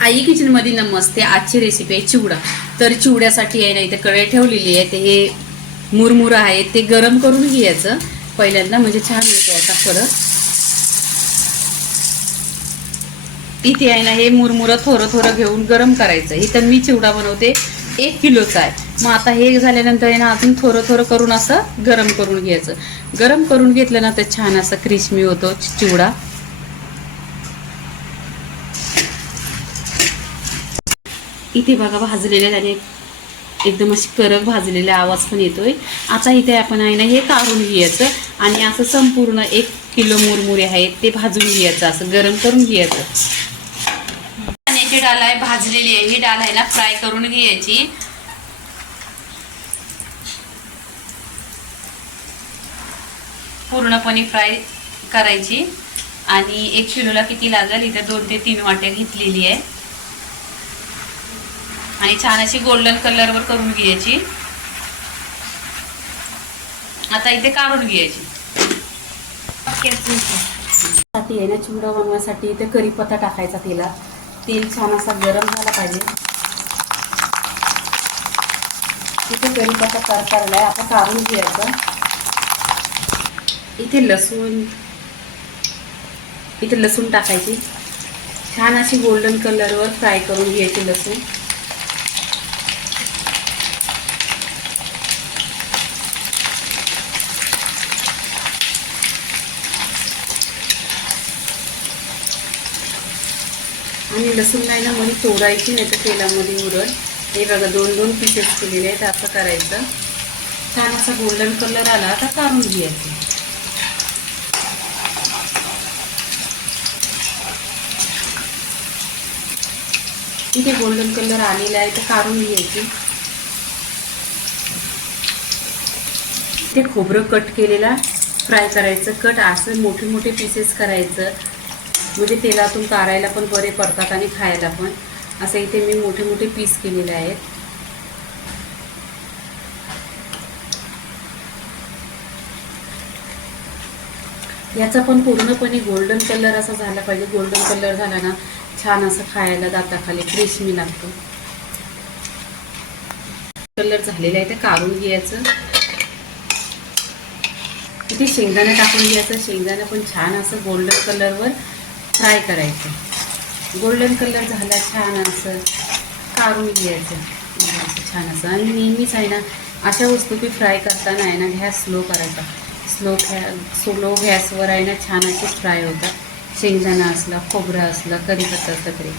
आई किचनमध्ये नमस्ते. आजची रेसिपी आहे चिवडा. तर चिवड्यासाठी आहे ना इथे कढई ठेवलेली आहे. ते हे मुरमुर आहे. ते गरम करून घ्यायचं. पहिल्यांदा म्हणजे छान येतो आता फरक इथे आहे ना हे मुरमुरं थोडं थोडं घेऊन गरम करायचं. इथं मी चिवडा बनवते. एक किलोचा आहे. मग आता हे झाल्यानंतर आहे ना अजून थोडं थोडं करून असं गरम करून घ्यायचं. गरम करून घेतलं ना तर छान असा क्रिस्मी होतो चिवडा. इथे बघा भाजलेले त्याने एकदम अशी करक भाजलेला आवाज पण येतोय. आता इथे आपण आहे ना हे काढून घ्यायचं आणि असं संपूर्ण एक किलो मुरमुरे आहेत ते भाजून घ्यायचं असं गरम करून घ्यायचं. चण्याची डाळ आहे भाजलेली आहे. ही डाळ आहे ना फ्राय करून घ्यायची. पूर्णपणे फ्राय करायची. आणि एक किलोला किती लागेल? इथे दोन ते तीन वाट्या घेतलेली आहे. आणि छान अशी गोल्डन कलरवर करून घ्यायची. आता इथे काढून घ्यायची. साठी आहे ना चिवडा बनवण्यासाठी इथे करीपत्ता टाकायचा तिला तेल छान असा गरम झाला पाहिजे. तिथे करीपत्ता करकारलाय आता काढून घ्यायचं. इथे लसूण इथे लसूण टाकायची. छान अशी गोल्डन कलरवर फ्राय करून घ्यायची लसूण. आणि लसूण नाही ना मध्ये तोडायची नाही तर तेलामध्ये उरड हे बघा दोन दोन पीसेस केलेले आहेत असं करायचं. छान असा गोल्डन कलर आला आता काढून घ्यायचं. इथे गोल्डन कलर आलेला आहे तर काढून घ्यायची. इथे खोबरं कट केलेला फ्राय करायचं. कट असं मोठे मोठे पीसेस करायचं. म्हणजे तेलातून काढायला पण बरे पडतात आणि खायला पण. असं इथे मी मोठे मोठे पीस केलेले आहेत. याचा पण पूर्णपणे गोल्डन कलर असा झाला पाहिजे. गोल्डन कलर झाला ना छान असं खायला दाताखाली क्रिस्मी लागतो. कलर झालेला आहे ते काढून घ्यायचं. इथे शेंगदाणा टाकून घ्यायचं. शेंगदाणा पण छान असं गोल्डन कलरवर फ्राय करायचं. गोल्डन कलर झाला छान असं काढून घ्यायचं. छान असं. आणि नेहमीच आहे ना अशा वस्तू की फ्राय करताना आहे ना गॅस स्लो करायचा स्लो गॅ स्लो गॅसवर आहे ना छान असे फ्राय होतात. शेंगदाणा असला खोबरा असला कढीपत्ता असला तरी.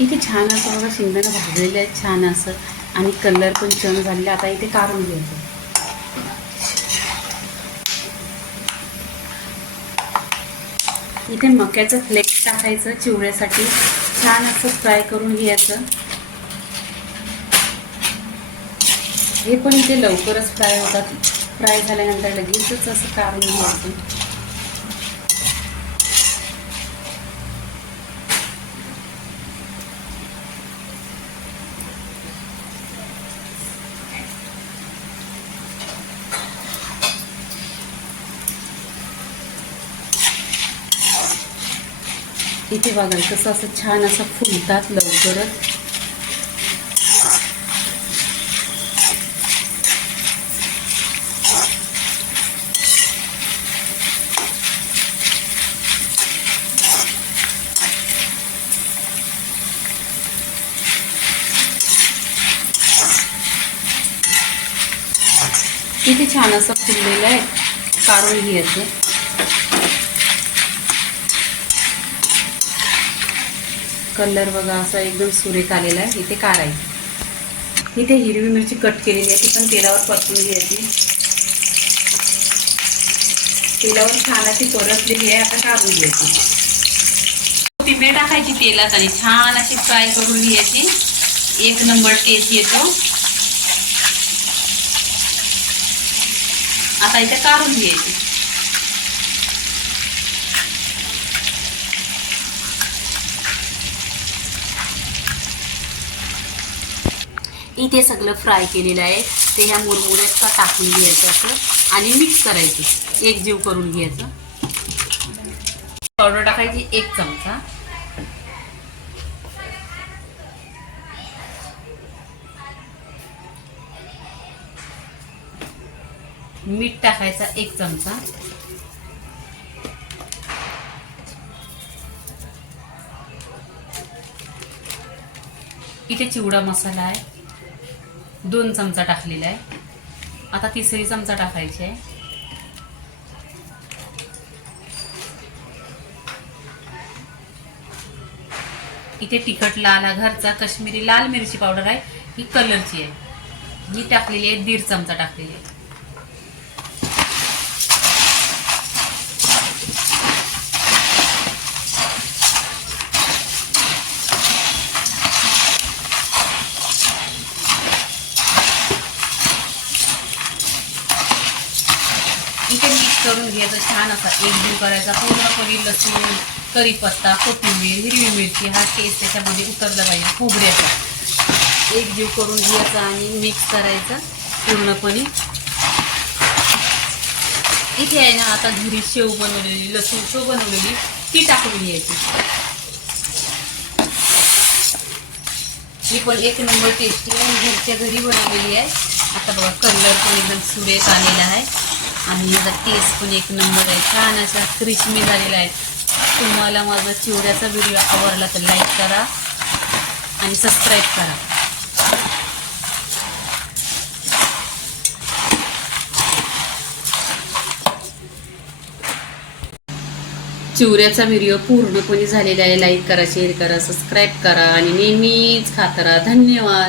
इथे छान असं बघा शेंगदाणा भाजलेलं आहे छान असं. आणि कलर पण छान झालेला आता इथे काढून घ्यायचं इथे मक्याचं फ्लेक्स टाकायचं चिवड्यासाठी. छान असं फ्राय करून घ्यायचं. हे पण इथे लवकरच फ्राय होतात. फ्राय झाल्यानंतर लगेचच असं काढून घ्यायचं. इथे बघा कसं असं छान असं फुलतात लवकरच. इथे छान असं फुललेलं आहे काढून घ्यायचं. कलर बघा असा एकदम सुरेख आलेला आहे. इथे काढायचं इथे हिरवी मिरची कट केलेली आहे. ती पण तेलावर परतून घ्यायची. तेलावर छान अशी परतलेली आहे. आता काढून घ्यायची. कोथिंबीर टाकायची तेलात आणि छान अशी फ्राय करून घ्यायची. एक नंबर टेस्ट येतो. आता इथे काढून घ्यायची. इथे सगळं फ्राय केलेलं आहे. ते ह्या मुरमुऱ्यात का टाकून घ्यायचं असं आणि मिक्स करायचं. एक जीव करून घ्यायचं. पावडर टाकायची एक चमचा. मीठ टाकायचा एक चमचा. इथे चिवडा मसाला आहे. दोन चमचा टाकलेला आहे. आता तिसरी चमचा टाकायची आहे. इथे तिखट लाल हा घरचा कश्मीरी लाल मिरची पावडर आहे. ही कलरची आहे. ही टाकलेली आहे. दीड चमचा टाकलेली आहे इथे मिक्स करून घ्यायचं छान असा एक जीव करायचा. पूर्णपणे लसूण करीपत्ता कोथिंबीर हिरवी मिरची हा टेस्ट त्याच्यामध्ये उतरला पाहिजे खोबऱ्याचा. एक जीव करून घ्यायचा आणि मिक्स करायचा पूर्णपणे. इथे आहे ना आता घरी शेव बनवलेली लसूण शेव बनवलेली ती टाकून घ्यायची. ही पण एक नंबर टेस्टी आहे. घरच्या घरी बनवलेली आहे. आता बघा कलर पण एकदम सुरेख आलेला आहे. आणि याचा टेस्ट पण एक नंबर आहे. छान अशा क्रिस्मी झालेला आहे तुम्हाला माझा चिवड्याचा व्हिडिओ आवडला तर लाईक करा आणि सबस्क्राईब करा. चिवऱ्याचा व्हिडिओ पूर्णपणे झालेला आहे. लाईक करा शेअर करा सबस्क्राईब करा आणि नेहमीच खात राहा. धन्यवाद.